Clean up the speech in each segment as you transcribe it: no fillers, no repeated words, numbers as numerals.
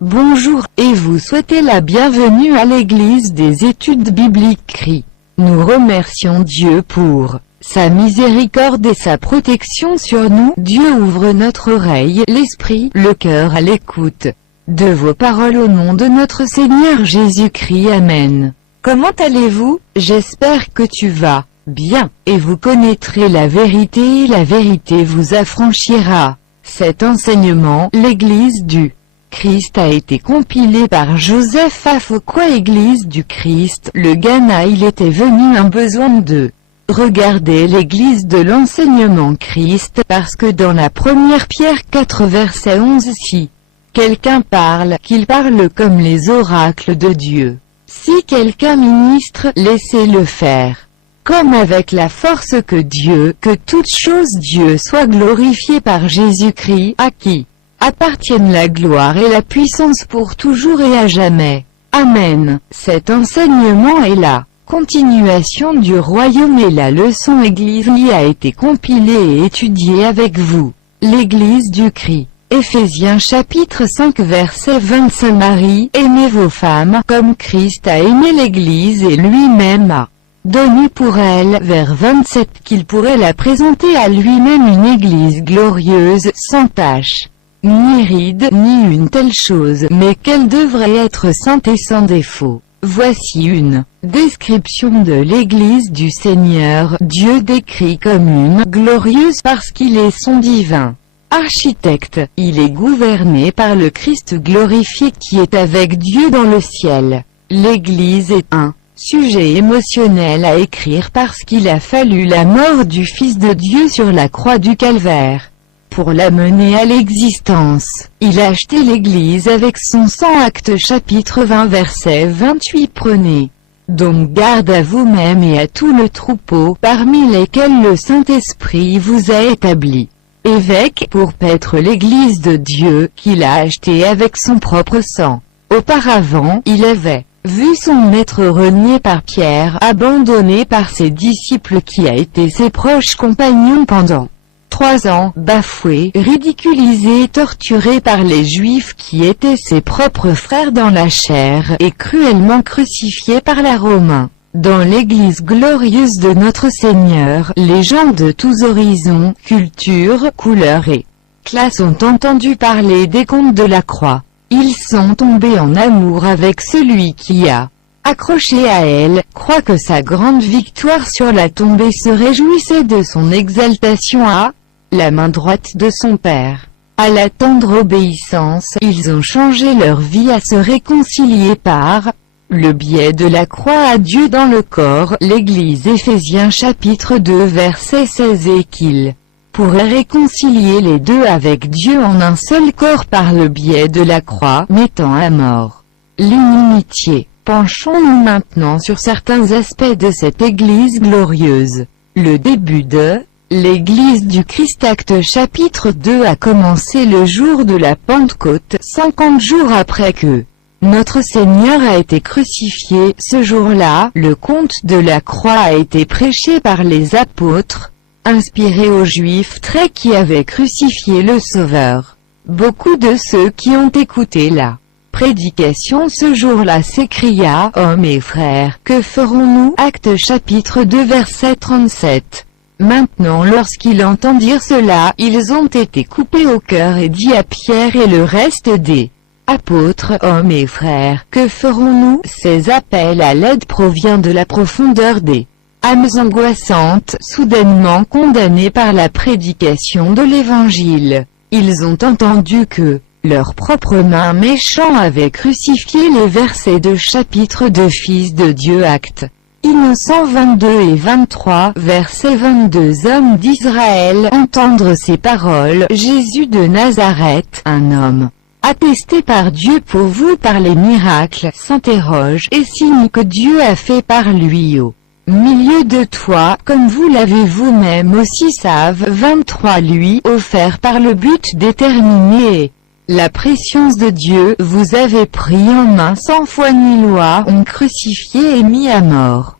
Bonjour, et vous souhaitez la bienvenue à l'église des études bibliques CRI. Nous remercions Dieu pour sa miséricorde et sa protection sur nous. Dieu ouvre notre oreille, l'esprit, le cœur à l'écoute de vos paroles au nom de notre Seigneur Jésus-Christ. Amen. Comment allez-vous? J'espère que tu vas bien, et vous connaîtrez la vérité et la vérité vous affranchira. Cet enseignement, l'Église du Christ a été compilé par Joseph Afokwa. Église du Christ, le Ghana. Il était venu un besoin de regarder l'église de l'enseignement Christ, parce que dans la première Pierre 4 verset 11, si quelqu'un parle, qu'il parle comme les oracles de Dieu. Si quelqu'un ministre, laissez-le faire, comme avec la force que Dieu, que toute chose Dieu soit glorifié par Jésus-Christ, à qui appartiennent la gloire et la puissance pour toujours et à jamais. Amen. Cet enseignement est la continuation du royaume et la leçon Église y a été compilée et étudiée avec vous. L'Église du Christ. Éphésiens chapitre 5 verset 25. Marie, aimez vos femmes, comme Christ a aimé l'Église et lui-même a donné pour elle, vers 27, qu'il pourrait la présenter à lui-même une Église glorieuse, sans tache, ni ride, ni une telle chose, mais qu'elle devrait être sainte et sans défaut. Voici une description de l'Église du Seigneur, Dieu décrit comme une glorieuse parce qu'il est son divin architecte. Il est gouverné par le Christ glorifié qui est avec Dieu dans le ciel. L'Église est un sujet émotionnel à écrire parce qu'il a fallu la mort du Fils de Dieu sur la croix du Calvaire pour la mener à l'existence. Il a acheté l'Église avec son sang. Actes chapitre 20 verset 28. Prenez donc garde à vous-même et à tout le troupeau, parmi lesquels le Saint-Esprit vous a établi évêque, pour paître l'Église de Dieu, qu'il a achetée avec son propre sang. Auparavant, il avait vu son maître renié par Pierre, abandonné par ses disciples qui a été ses proches compagnons pendant 3 ans, bafoué, ridiculisé et torturé par les Juifs qui étaient ses propres frères dans la chair, et cruellement crucifié par les Romains. Dans l'Église glorieuse de notre Seigneur, les gens de tous horizons, cultures, couleurs et classes ont entendu parler des contes de la croix. Ils sont tombés en amour avec celui qui a accroché à elle, croit que sa grande victoire sur la tombe et se réjouissait de son exaltation à la main droite de son Père. À la tendre obéissance, ils ont changé leur vie à se réconcilier par le biais de la croix à Dieu dans le corps. L'Église. Éphésiens chapitre 2 verset 16. Et qu'il pourrait réconcilier les deux avec Dieu en un seul corps par le biais de la croix, mettant à mort l'inimitié. Penchons-nous maintenant sur certains aspects de cette Église glorieuse. Le début de l'Église du Christ. Actes chapitre 2 a commencé le jour de la Pentecôte, 50 jours après que notre Seigneur a été crucifié. Ce jour-là, le conte de la croix a été prêché par les apôtres, inspiré aux Juifs qui avaient crucifié le Sauveur. Beaucoup de ceux qui ont écouté la prédication ce jour-là s'écria: hommes et frères, que ferons-nous? Actes chapitre 2 verset 37. Maintenant lorsqu'ils entendirent cela, ils ont été coupés au cœur et dit à Pierre et le reste des apôtres: hommes et frères, que ferons-nous? Ces appels à l'aide proviennent de la profondeur des âmes angoissantes, soudainement condamnées par la prédication de l'Évangile. Ils ont entendu que leurs propres mains méchants avaient crucifié les versets de chapitre 2 Fils de Dieu. Actes Innocents 22 et 23, verset 22. Hommes d'Israël, entendre ces paroles. Jésus de Nazareth, un homme attesté par Dieu pour vous par les miracles, s'interroge, et signes que Dieu a fait par lui au milieu de toi, comme vous l'avez vous-même aussi. Savent 23. Lui offert par le but déterminé la préscience de Dieu, vous avez pris en main sans foi ni loi, ont crucifié et mis à mort.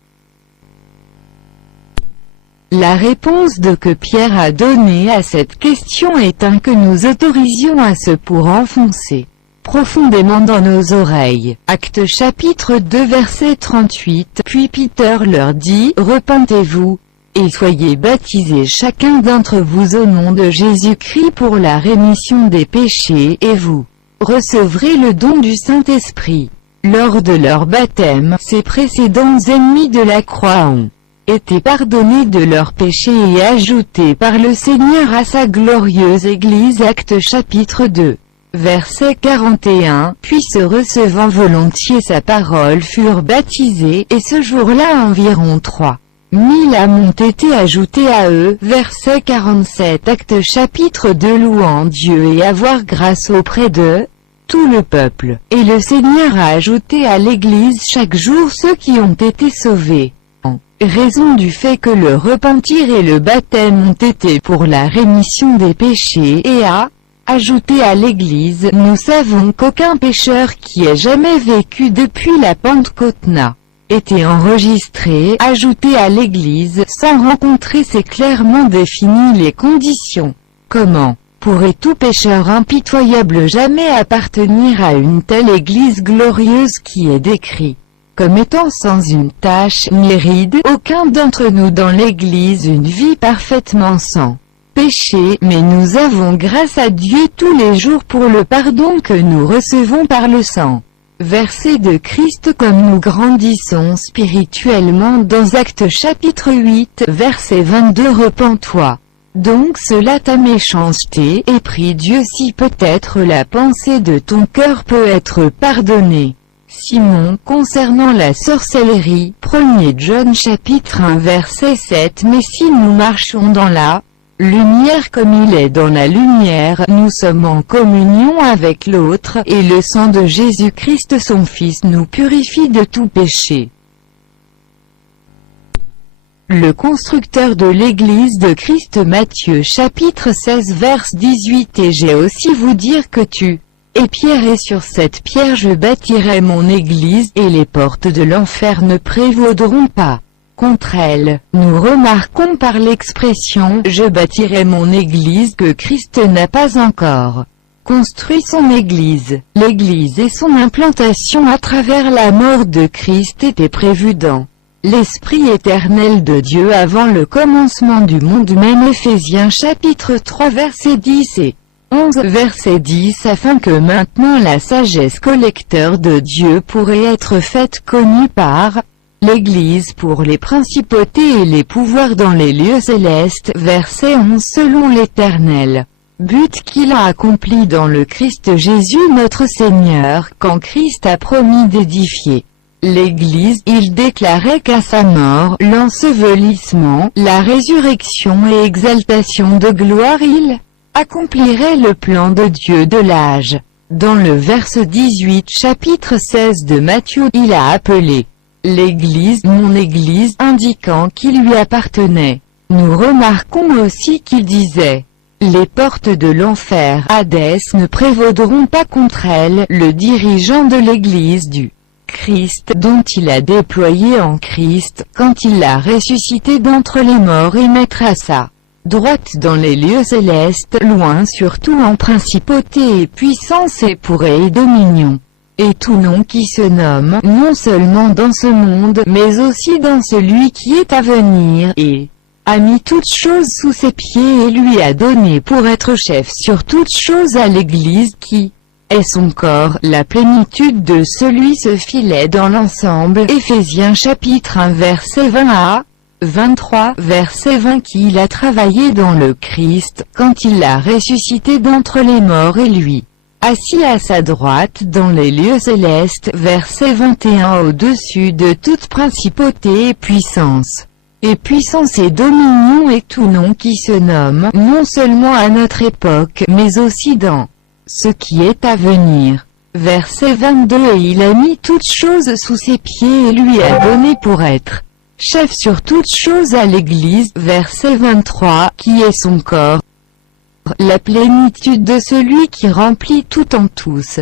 La réponse que Pierre a donnée à cette question est que nous autorisions à ce pour enfoncer profondément dans nos oreilles. Actes chapitre 2 verset 38. Puis Peter leur dit, repentez-vous, et soyez baptisés chacun d'entre vous au nom de Jésus-Christ pour la rémission des péchés, et vous recevrez le don du Saint-Esprit. Lors de leur baptême, ces précédents ennemis de la croix ont été pardonnés de leurs péchés et ajoutés par le Seigneur à sa glorieuse Église. Actes chapitre 2. Verset 41. Puis se recevant volontiers sa parole furent baptisés, et ce jour-là environ 3000 âmes ont été ajoutées à eux. Verset 47. Actes chapitre 2. Louant Dieu et avoir grâce auprès d'eux tout le peuple. Et le Seigneur a ajouté à l'Église chaque jour ceux qui ont été sauvés, en raison du fait que le repentir et le baptême ont été pour la rémission des péchés, et a ajouté à l'Église. Nous savons qu'aucun pécheur qui ait jamais vécu depuis la Pentecôte n'a été enregistré, ajouté à l'Église, sans rencontrer. C'est clairement défini les conditions. Comment pourrait tout pécheur impitoyable jamais appartenir à une telle Église glorieuse qui est décrite comme étant sans une tache ni ride? Aucun d'entre nous dans l'Église une vie parfaitement sans péché, mais nous avons grâce à Dieu tous les jours pour le pardon que nous recevons par le sang versé de Christ. Comme nous grandissons spirituellement dans Actes chapitre 8 verset 22. Repens-toi donc cela ta méchanceté, et prie Dieu si peut-être la pensée de ton cœur peut être pardonnée. Simon concernant la sorcellerie, 1er John chapitre 1 verset 7. Mais si nous marchons dans la lumière comme il est dans la lumière, nous sommes en communion avec l'autre, et le sang de Jésus-Christ son Fils nous purifie de tout péché. Le constructeur de l'Église de Christ. Matthieu chapitre 16 verset 18. Et j'ai aussi vous dire que tu es Pierre, et sur cette pierre je bâtirai mon Église, et les portes de l'enfer ne prévaudront pas contre elle. Nous remarquons par l'expression « je bâtirai mon Église » que Christ n'a pas encore construit son Église. L'Église et son implantation à travers la mort de Christ étaient prévues dans l'Esprit éternel de Dieu avant le commencement du monde même. Éphésiens chapitre 3 verset 10 et 11 verset 10. Afin que maintenant la sagesse collecteur de Dieu pourrait être faite connue par l'Église pour les principautés et les pouvoirs dans les lieux célestes. Verset 11. Selon l'Éternel but qu'il a accompli dans le Christ Jésus notre Seigneur, quand Christ a promis d'édifier l'Église, il déclarait qu'à sa mort, l'ensevelissement, la résurrection et exaltation de gloire il accomplirait le plan de Dieu de l'âge. Dans le verset 18 chapitre 16 de Matthieu, il a appelé l'Église « mon Église » indiquant qu'il lui appartenait. Nous remarquons aussi qu'il disait « les portes de l'enfer, Hadès, ne prévaudront pas contre elle ». Le dirigeant de l'Église du Christ, dont il a déployé en Christ, quand il l'a ressuscité d'entre les morts et mettre à sa droite dans les lieux célestes, loin surtout en principauté et puissance et pourrait et dominion, et tout nom qui se nomme, non seulement dans ce monde, mais aussi dans celui qui est à venir, et a mis toutes choses sous ses pieds et lui a donné pour être chef sur toutes choses à l'Église qui est son corps. La plénitude de celui se filait dans l'ensemble. Éphésiens chapitre 1 verset 20 à 23 verset 20. Qu'il a travaillé dans le Christ, quand il l'a ressuscité d'entre les morts et lui assis à sa droite dans les lieux célestes. Verset 21. Au-dessus de toute principauté et puissance et dominion et tout nom qui se nomme, non seulement à notre époque, mais aussi dans ce qui est à venir. Verset 22. Et il a mis toutes choses sous ses pieds et lui a donné pour être chef sur toutes choses à l'Église. Verset 23. Qui est son corps, la plénitude de celui qui remplit tout en tous.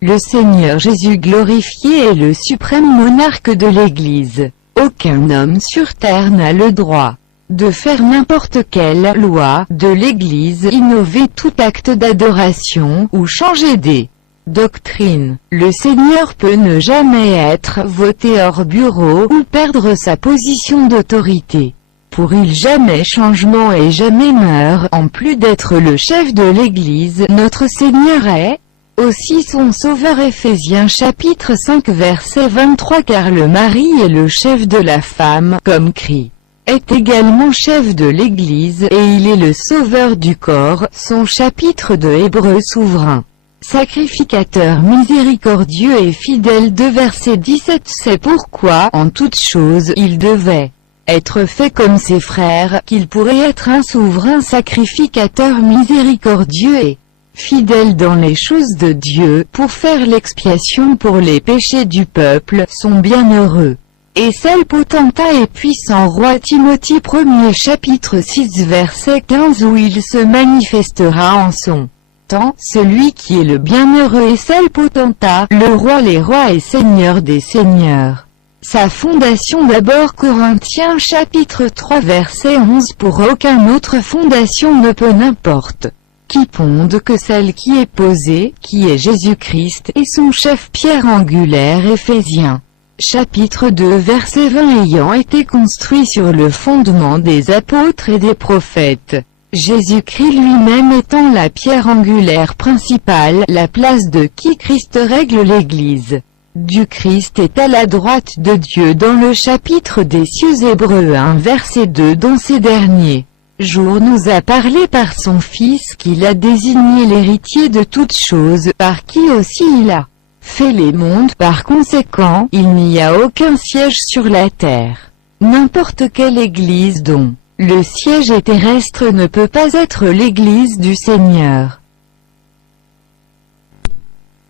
Le Seigneur Jésus glorifié est le suprême monarque de l'Église. Aucun homme sur terre n'a le droit de faire n'importe quelle loi de l'Église, innover tout acte d'adoration, ou changer des doctrines. Le Seigneur peut ne jamais être voté hors bureau, ou perdre sa position d'autorité. Pour il jamais changement et jamais meurt. En plus d'être le chef de l'Église, notre Seigneur est aussi son sauveur. Éphésiens chapitre 5 verset 23. Car le mari est le chef de la femme, comme Christ est également chef de l'Église, et il est le sauveur du corps. Son chapitre de Hébreux souverain, sacrificateur miséricordieux et fidèle. De verset 17. C'est pourquoi, en toutes choses, il devait être fait comme ses frères, qu'il pourrait être un souverain sacrificateur miséricordieux et fidèle dans les choses de Dieu, pour faire l'expiation pour les péchés du peuple, son bienheureux et seul potentat et puissant roi. Timothée 1er chapitre 6 verset 15. Où il se manifestera en son temps, celui qui est le bienheureux et seul potentat, le roi les rois et seigneur des seigneurs. Sa fondation d'abord. Corinthiens chapitre 3 verset 11. Pour aucun autre fondation ne peut n'importe qui ponde que celle qui est posée, qui est Jésus-Christ, et son chef pierre angulaire. Éphésiens chapitre 2 verset 20. Ayant été construit sur le fondement des apôtres et des prophètes, Jésus-Christ lui-même étant la pierre angulaire principale, la place de qui Christ règle l'Église du Christ est à la droite de Dieu dans le chapitre des cieux. Hébreux 1 verset 2. Dans ces derniers jours nous a parlé par son Fils, qu'il a désigné l'héritier de toutes choses, par qui aussi il a fait les mondes. Par conséquent, il n'y a aucun siège sur la terre, n'importe quelle église dont le siège est terrestre ne peut pas être l'église du Seigneur.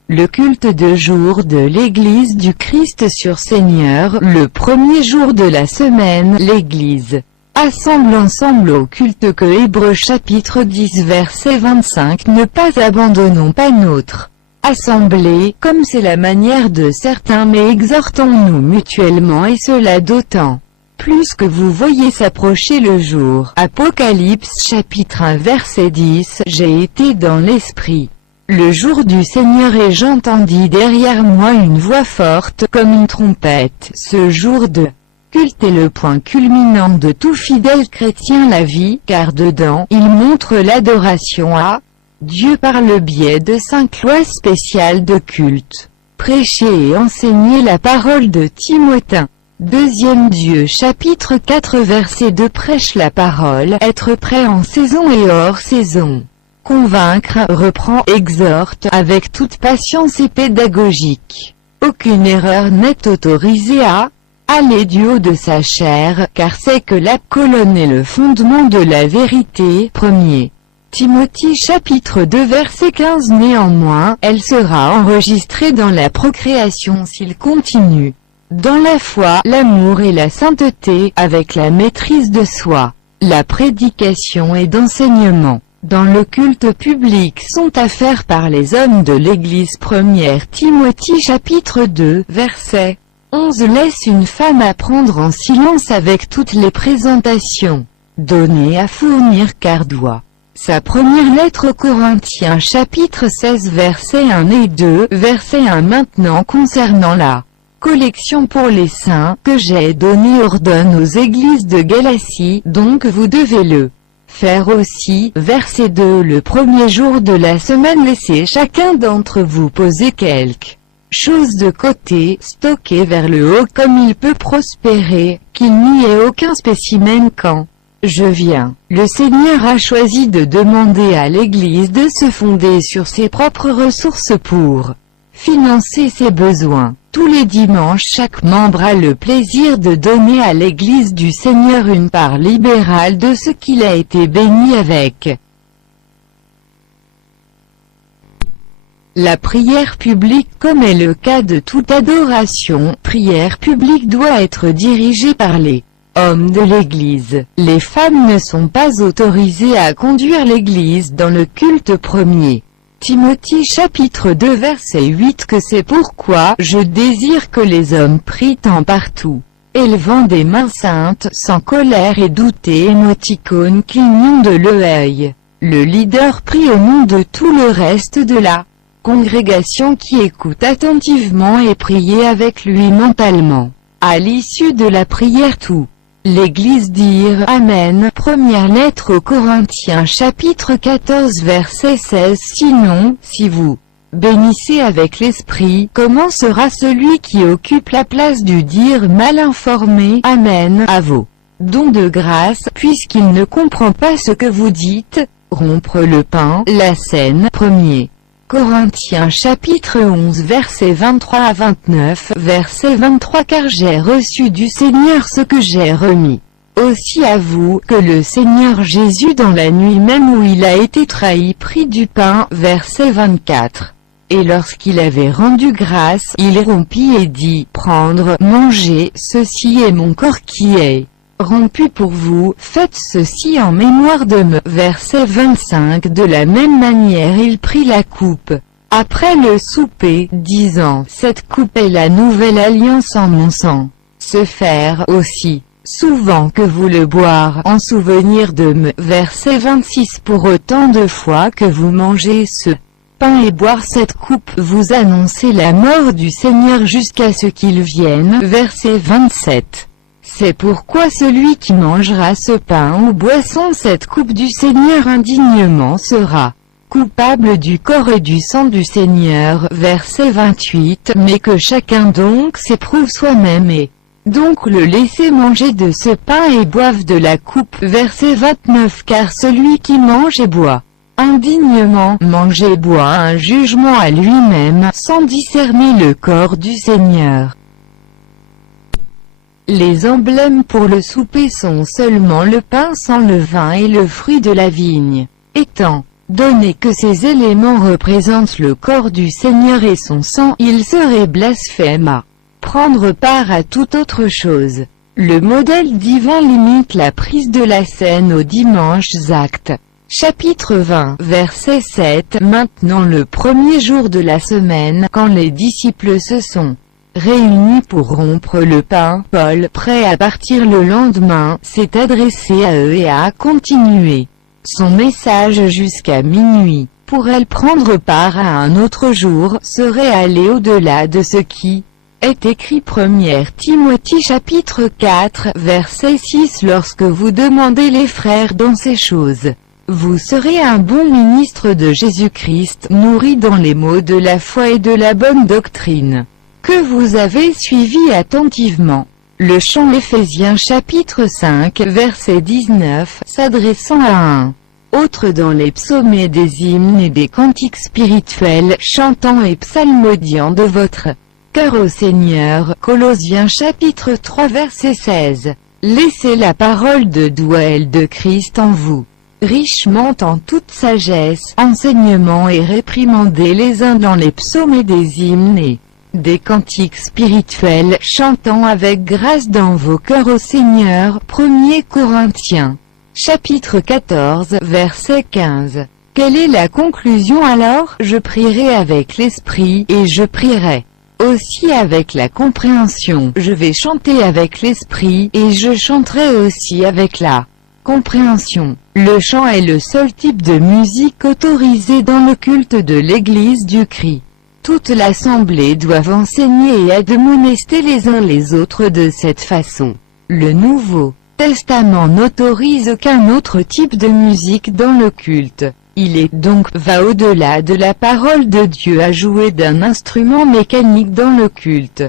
Le culte de jour de l'Église du Christ sur Seigneur. Le premier jour de la semaine, l'Église assemble ensemble au culte. Que Hébreux chapitre 10 verset 25. Ne pas abandonnons pas notre assemblée, comme c'est la manière de certains, mais exhortons-nous mutuellement, et cela d'autant plus que vous voyez s'approcher le jour. Apocalypse chapitre 1 verset 10. J'ai été dans l'esprit le jour du Seigneur, et j'entendis derrière moi une voix forte, comme une trompette. Ce jour de culte est le point culminant de tout fidèle chrétien, la vie, car dedans, il montre l'adoration à Dieu par le biais de 5 lois spéciales de culte. Prêcher et enseigner la parole de Timothée. Deuxième Dieu chapitre 4 verset 2. Prêche la parole, être prêt en saison et hors saison. Convaincre, reprend, exhorte, avec toute patience et pédagogique. Aucune erreur n'est autorisée à aller du haut de sa chair, car c'est que la colonne est le fondement de la vérité. 1er Timothée chapitre 2 verset 15. Néanmoins, elle sera enregistrée dans la procréation s'il continue dans la foi, l'amour et la sainteté, avec la maîtrise de soi, la prédication et d'enseignement dans le culte public sont à faire par les hommes de l'Église. 1er Timothée chapitre 2 verset 11. Laisse une femme apprendre en silence avec toutes les présentations données à fournir, car doit sa première lettre aux Corinthiens chapitre 16 verset 1 et 2 verset 1. Maintenant concernant la collection pour les saints, que j'ai donné, ordonne aux églises de Galatie, donc vous devez le faire aussi. Verset 2. Le premier jour de la semaine, laissez chacun d'entre vous poser quelque chose de côté, stocké vers le haut comme il peut prospérer, qu'il n'y ait aucun spécimen quand je viens. Le Seigneur a choisi de demander à l'Église de se fonder sur ses propres ressources pour financer ses besoins. Tous les dimanches, chaque membre a le plaisir de donner à l'Église du Seigneur une part libérale de ce qu'il a été béni avec. La prière publique, comme est le cas de toute adoration, prière publique doit être dirigée par les hommes de l'Église. Les femmes ne sont pas autorisées à conduire l'Église dans le culte premier. Timothée chapitre 2 verset 8. Que c'est pourquoi je désire que les hommes prient en partout, élevant des mains saintes, sans colère et douter, émoticône clignant de l'œil. Le leader prie au nom de tout le reste de la congrégation qui écoute attentivement et priait avec lui mentalement. À l'issue de la prière tout l'Église dirent Amen. Première lettre aux Corinthiens chapitre 14 verset 16. Sinon, si vous bénissez avec l'esprit, comment sera celui qui occupe la place du dire mal informé Amen à vos dons de grâce, puisqu'il ne comprend pas ce que vous dites. Rompre le pain, la scène. 1er Corinthiens chapitre 11 versets 23 à 29, verset 23. Car j'ai reçu du Seigneur ce que j'ai remis aussi à vous, que le Seigneur Jésus dans la nuit même où il a été trahi prit du pain, verset 24. Et lorsqu'il avait rendu grâce, il rompit et dit, prendre, mangez, ceci est mon corps qui est rompu pour vous, faites ceci en mémoire de me. Verset 25. De la même manière il prit la coupe après le souper, disant, cette coupe est la nouvelle alliance en mon sang. Se faire aussi souvent que vous le boire en souvenir de me. Verset 26. Pour autant de fois que vous mangez ce pain et boire cette coupe, vous annoncez la mort du Seigneur jusqu'à ce qu'il vienne. Verset 27. C'est pourquoi celui qui mangera ce pain ou boisson cette coupe du Seigneur indignement sera coupable du corps et du sang du Seigneur. Verset 28. Mais que chacun donc s'éprouve soi-même et donc le laisser manger de ce pain et boive de la coupe. Verset 29. Car celui qui mange et boit indignement mange et boit un jugement à lui-même, sans discerner le corps du Seigneur. Les emblèmes pour le souper sont seulement le pain sans levain et le fruit de la vigne. Étant donné que ces éléments représentent le corps du Seigneur et son sang, il serait blasphème à prendre part à toute autre chose. Le modèle divin limite la prise de la scène aux dimanches. Actes chapitre 20 verset 7. Maintenant le premier jour de la semaine, quand les disciples se sont réunis pour rompre le pain, Paul, prêt à partir le lendemain, s'est adressé à eux et a continué son message jusqu'à minuit. Pour elle prendre part à un autre jour, serait aller au-delà de ce qui est écrit. 1 Timothée chapitre 4 verset 6. Lorsque vous demandez les frères dans ces choses, vous serez un bon ministre de Jésus-Christ, nourri dans les mots de la foi et de la bonne doctrine que vous avez suivi attentivement. Le chant Éphésiens chapitre 5 verset 19, s'adressant à un autre dans les psaumes et des hymnes et des cantiques spirituels, chantant et psalmodiant de votre cœur au Seigneur. Colossiens chapitre 3 verset 16. Laissez la parole de Douel de Christ en vous, richement en toute sagesse, enseignement et réprimandez les uns dans les psaumes et des hymnes et des cantiques spirituels, chantant avec grâce dans vos cœurs au Seigneur. 1 Corinthiens chapitre 14 verset 15. Quelle est la conclusion alors? Je prierai avec l'esprit, et je prierai aussi avec la compréhension. Je vais chanter avec l'esprit, et je chanterai aussi avec la compréhension. Le chant est le seul type de musique autorisé dans le culte de l'Église du Christ. Toute l'assemblée doit enseigner et admonester les uns les autres de cette façon. Le Nouveau Testament n'autorise aucun autre type de musique dans le culte. Il est donc va au-delà de la parole de Dieu à jouer d'un instrument mécanique dans le culte.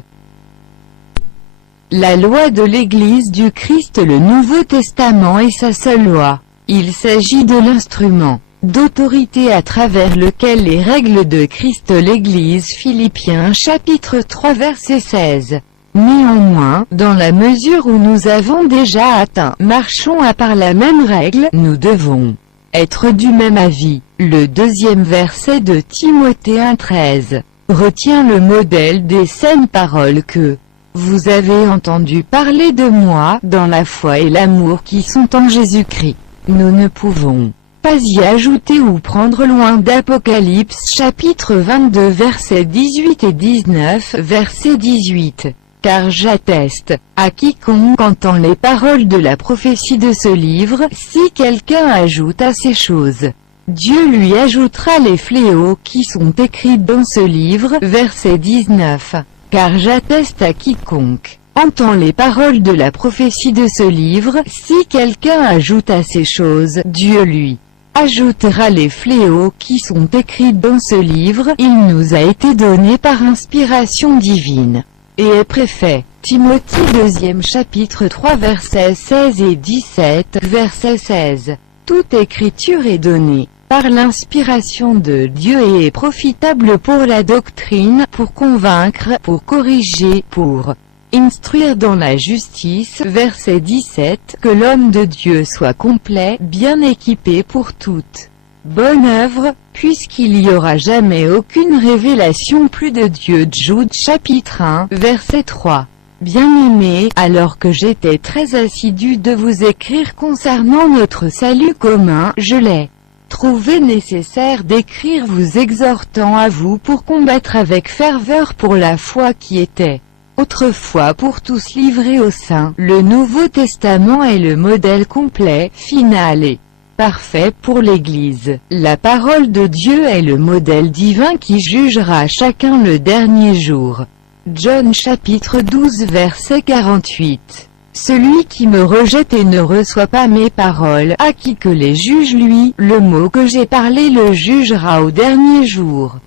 La loi de l'Église du Christ, le Nouveau Testament est sa seule loi. Il s'agit de l'instrument d'autorité à travers lequel les règles de Christ l'Église. Philippiens chapitre 3 verset 16. Néanmoins, dans la mesure où nous avons déjà atteint, marchons à par la même règle, nous devons être du même avis. Le deuxième verset de Timothée 1:13 retient le modèle des saintes paroles que vous avez entendu parler de moi, dans la foi et l'amour qui sont en Jésus-Christ. Nous ne pouvons pas y ajouter ou prendre loin d'Apocalypse chapitre 22 versets 18 et 19. Verset 18. Car j'atteste, à quiconque entend les paroles de la prophétie de ce livre, si quelqu'un ajoute à ces choses, Dieu lui ajoutera les fléaux qui sont écrits dans ce livre. Verset 19. Car j'atteste à quiconque entend les paroles de la prophétie de ce livre, si quelqu'un ajoute à ces choses, Dieu lui ajoutera les fléaux qui sont écrits dans ce livre. Il nous a été donné par inspiration divine, et est préfet. Timothée 2e chapitre 3 versets 16 et 17. Verset 16. Toute écriture est donnée par l'inspiration de Dieu et est profitable pour la doctrine, pour convaincre, pour corriger, pour instruire dans la justice. Verset 17. Que l'homme de Dieu soit complet, bien équipé pour toute bonne œuvre, puisqu'il n'y aura jamais aucune révélation plus de Dieu. Jude chapitre 1, verset 3. Bien-aimés, alors que j'étais très assidu de vous écrire concernant notre salut commun, je l'ai trouvé nécessaire d'écrire vous exhortant à vous pour combattre avec ferveur pour la foi qui était autrefois pour tous livrée aux saints. Le Nouveau Testament est le modèle complet, final et parfait pour l'Église. La parole de Dieu est le modèle divin qui jugera chacun le dernier jour. John chapitre 12 verset 48. Celui qui me rejette et ne reçoit pas mes paroles, à qui que les juge lui, le mot que j'ai parlé le jugera au dernier jour.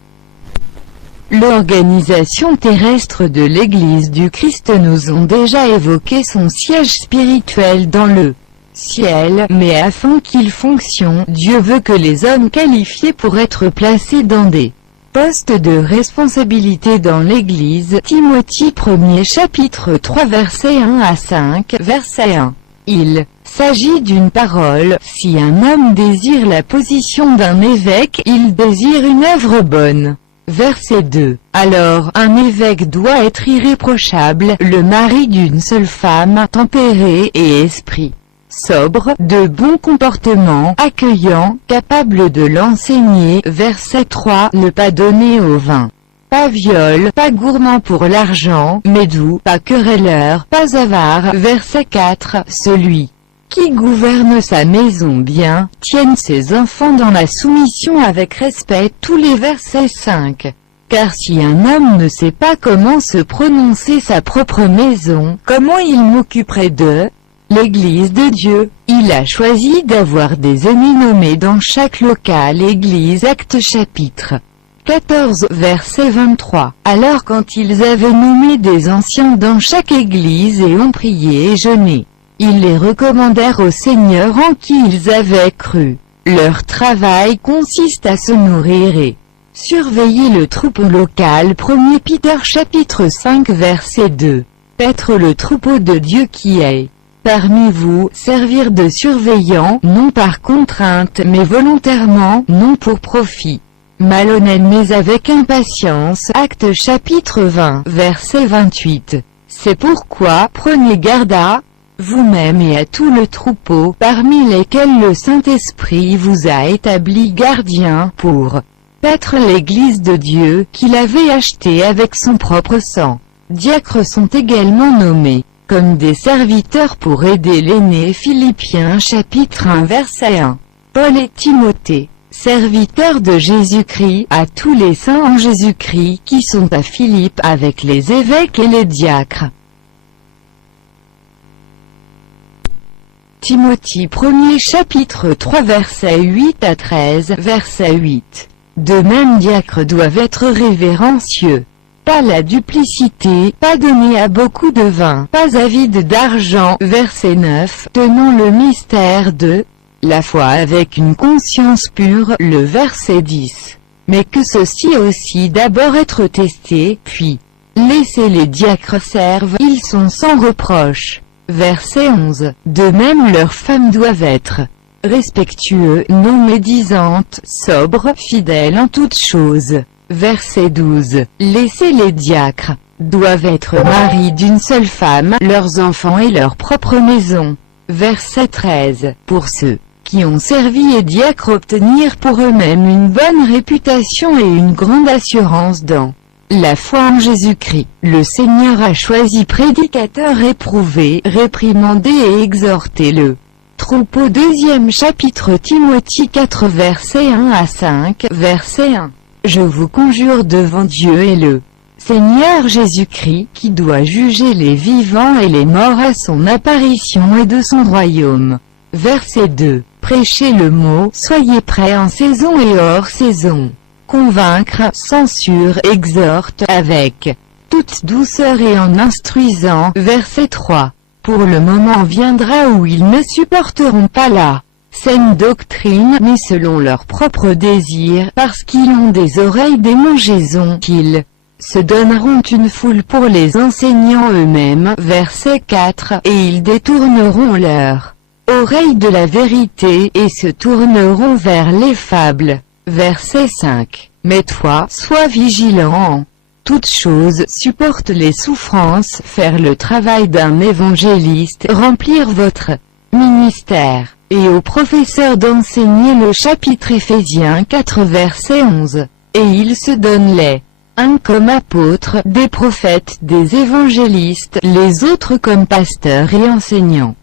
L'organisation terrestre de l'Église du Christ nous ont déjà évoqué son siège spirituel dans le ciel, mais afin qu'il fonctionne, Dieu veut que les hommes qualifiés pour être placés dans des postes de responsabilité dans l'Église. Timothée 1er chapitre 3 versets 1 à 5. Verset 1. Il s'agit d'une parole. Si un homme désire la position d'un évêque, il désire une œuvre bonne. Verset 2. Alors, un évêque doit être irréprochable, le mari d'une seule femme, tempéré et esprit sobre, de bon comportement, accueillant, capable de l'enseigner. Verset 3. Ne pas donner au vin, pas viol, pas gourmand pour l'argent, mais doux, pas querelleur, pas avare. Verset 4. Celui qui gouverne sa maison bien, tienne ses enfants dans la soumission avec respect. Tous les versets 5. Car si un homme ne sait pas comment se prononcer sa propre maison, comment il m'occuperait de l'Église de Dieu? Il a choisi d'avoir des amis nommés dans chaque local église. Actes chapitre 14 verset 23. Alors quand ils avaient nommé des anciens dans chaque église et ont prié et jeûné, ils les recommandèrent au Seigneur en qui ils avaient cru. Leur travail consiste à se nourrir et surveiller le troupeau local. 1er Peter chapitre 5 verset 2. Paître le troupeau de Dieu qui est parmi vous, servir de surveillant, non par contrainte mais volontairement, non pour profit malhonnête mais avec impatience. Actes chapitre 20 verset 28. C'est pourquoi, prenez garde à vous-même et à tout le troupeau, parmi lesquels le Saint-Esprit vous a établi gardien, pour paître l'Église de Dieu, qu'il avait achetée avec son propre sang. Diacres sont également nommés comme des serviteurs pour aider l'aîné. Philippiens chapitre 1 verset 1. Paul et Timothée, serviteurs de Jésus-Christ, à tous les saints en Jésus-Christ qui sont à Philippe avec les évêques et les diacres. Timothée 1er chapitre 3 versets 8 à 13. Verset 8. De même diacres doivent être révérencieux. Pas la duplicité, pas donné à beaucoup de vin, pas avide d'argent. Verset 9. Tenant le mystère de la foi avec une conscience pure. Le verset 10. Mais que ceci aussi d'abord être testé, puis laissez les diacres servent, ils sont sans reproche. Verset 11. De même leurs femmes doivent être respectueux, non médisantes, sobres, fidèles en toutes choses. Verset 12. Laissez les diacres doivent être maris d'une seule femme, leurs enfants et leur propre maison. Verset 13. Pour ceux qui ont servi et diacres obtenir pour eux-mêmes une bonne réputation et une grande assurance dans La foi en Jésus-Christ. Le Seigneur a choisi prédicateurs éprouvés, réprimandés et exhortés le troupeau. Deuxième chapitre Timothée 4 versets 1 à 5. Verset 1. Je vous conjure devant Dieu et le Seigneur Jésus-Christ, qui doit juger les vivants et les morts à son apparition et de son royaume. Verset 2. Prêchez le mot, soyez prêts en saison et hors saison. Convaincre, censure, exhorte, avec toute douceur et en instruisant. Verset 3. Pour le moment viendra où ils ne supporteront pas la saine doctrine, mais selon leurs propres désirs, parce qu'ils ont des oreilles démangeaisons, qu'ils se donneront une foule pour les enseignants eux-mêmes. Verset 4. Et ils détourneront leurs oreilles de la vérité, et se tourneront vers les fables. Verset 5. Mais toi, sois vigilant en toutes choses, supporte les souffrances, faire le travail d'un évangéliste, remplir votre ministère, et au professeur d'enseigner le chapitre Éphésiens 4 verset 11. Et il se donne les uns comme apôtres, des prophètes, des évangélistes, les autres comme pasteurs et enseignants.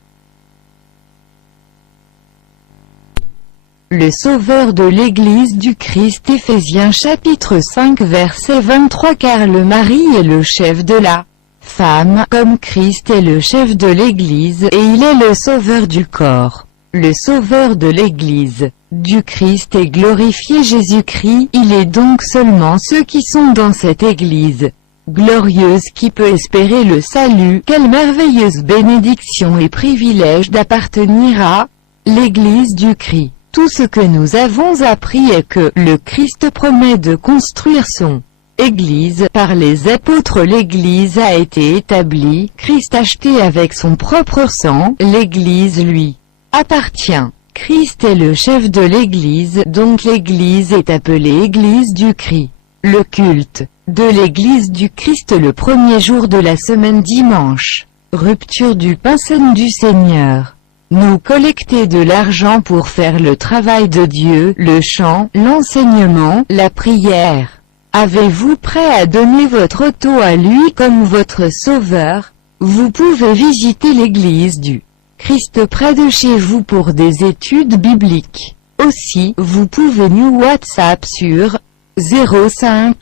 Le Sauveur de l'Église du Christ. Éphésiens chapitre 5 verset 23. Car le mari est le chef de la femme, comme Christ est le chef de l'Église, et il est le Sauveur du corps. Le Sauveur de l'Église du Christ est glorifié Jésus-Christ. Il est donc seulement ceux qui sont dans cette Église glorieuse qui peut espérer le salut. Quelle merveilleuse bénédiction et privilège d'appartenir à l'Église du Christ. Tout ce que nous avons appris est que le Christ promet de construire son Église. Par les apôtres l'Église a été établie, Christ acheté avec son propre sang, l'Église lui appartient. Christ est le chef de l'Église, donc l'Église est appelée Église du Christ. Le culte de l'Église du Christ le premier jour de la semaine dimanche. Rupture du pain saint du Seigneur. Nous collecter de l'argent pour faire le travail de Dieu, le chant, l'enseignement, la prière. Avez-vous prêt à donner votre auto à lui comme votre sauveur? Vous pouvez visiter l'église du Christ près de chez vous pour des études bibliques. Aussi, vous pouvez nous WhatsApp sur 05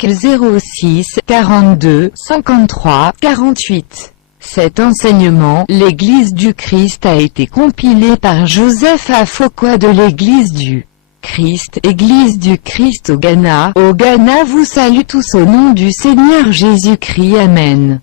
06 42 53 48. Cet enseignement, l'Église du Christ a été compilé par Joseph Afokwa de l'Église du Christ, Église du Christ au Ghana. Au Ghana vous salue tous au nom du Seigneur Jésus-Christ. Amen.